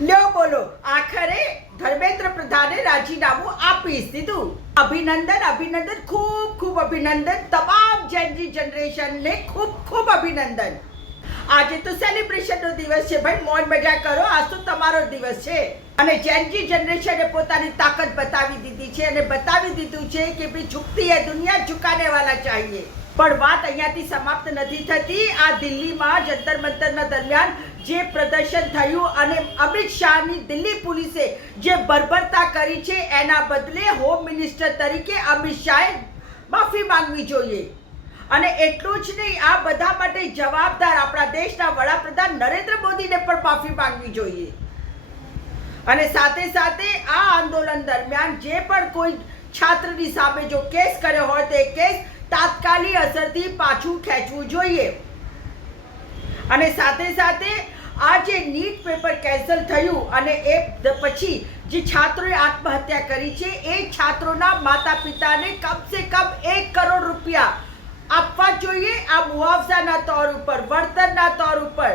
લ્યો બોલો, આખરે ધર્મેન્દ્ર પ્રધાને રાજીનામું આપી દીધું. અભિનંદન, ખૂબ ખૂબ અભિનંદન. તમામ જેનજી જનરેશનને ખૂબ ખૂબ અભિનંદન. આજે તો સેલિબ્રેશનનો દિવસ છે ભાઈ, મોજ મજા કરો. આજ તો તમારો દિવસ છે અને જેનજી જનરેશને પોતાની તાકાત બતાવી દીધી છે અને બતાવી દીધું છે કે ભાઈ ઝુકતી હે દુનિયા, ઝુકાને વાલા ચાહીએ. પણ વાત અહીંયાથી સમાપ્ત નથી થતી. આ દિલ્હીમાં જંતર મંતરના દરમિયાન જે પ્રદર્શન થયું અને અમિત શાહની દિલ્હી પોલીસે જે બર્બરતા કરી છે એના બદલે હોમ મિનિસ્ટર તરીકે અમિત શાહે માફી માંગવી જોઈએ. અને એટલું જ નહીં, આ બધા માટે જવાબદાર આપણા દેશના વડાપ્રધાન નરેન્દ્ર મોદીને પણ માફી માંગવી જોઈએ. અને સાથે સાથે આ આંદોલન દરમિયાન જે પણ કોઈ છાત્રની સામે જો કેસ કર્યો હોય તો એ કેસ તાત્કાલિક અસરથી પાછું ખેંચવું જોઈએ. અને સાથે સાથે આ જે નીટ પેપર કેન્સલ થયું અને એ પછી જે છાત્રોએ આત્મહત્યા કરી છે એ છાત્રોના માતા પિતાને કમસે કમ 1 કરોડ રૂપિયા આપવા જોઈએ, આ મુઆવઝાના તौर ઉપર, વળતરના તौर ઉપર.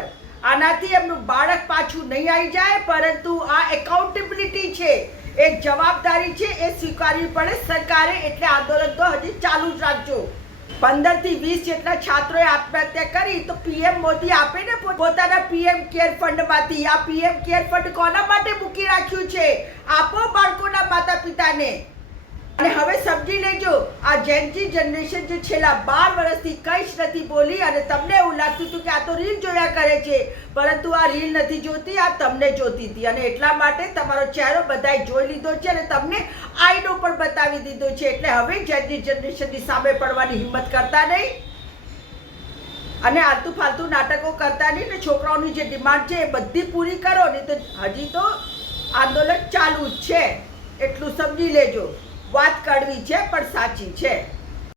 આનાથી એમનું બાળક પાછું નહીં આવી જાય, પરંતુ આ એકાઉન્ટેબિલિટી છે, એક જવાબદારી છે, એ સ્વીકારવી પડે સરકારે. એટલે આંદોલન તો હજી ચાલુ જ રાખજો. 15 થી 20 જેટલા છાત્રોએ આત્મહત્યા કરી તો પીએમ મોદી આપે ને પોતાના પીએમ કેર ફંડમાંથી. આ પીએમ કેર ફંડ કોના માટે મૂકી રાખ્યું છે? આપો બાળકોના માતા પિતાને. અને હવે સમજી લેજો, આ જેનજી જનરેશન જે છેલ્લા 12 વર્ષથી કંઈ જ નથી બોલી અને તમને એવું લાગતું હતું કે આ તો રીલ જોયા કરે છે, પરંતુ આ રીલ નથી જોતી, આ તમને જોતી હતી. અને એટલા માટે તમારો ચહેરો બધાએ જોઈ લીધો છે અને તમને આઈનો પણ બતાવી દીધો છે. એટલે હવે જેનજી જનરેશનની સામે પડવાની હિંમત કરતા નહીં અને આલતુ ફાલતુ નાટકો કરતા નહીં ને છોકરાઓની જે ડિમાન્ડ છે એ બધી પૂરી કરો. નહીં તો હજી તો આંદોલન ચાલુ જ છે, એટલું સમજી લેજો. વાત કડવી છે પણ સાચી છે.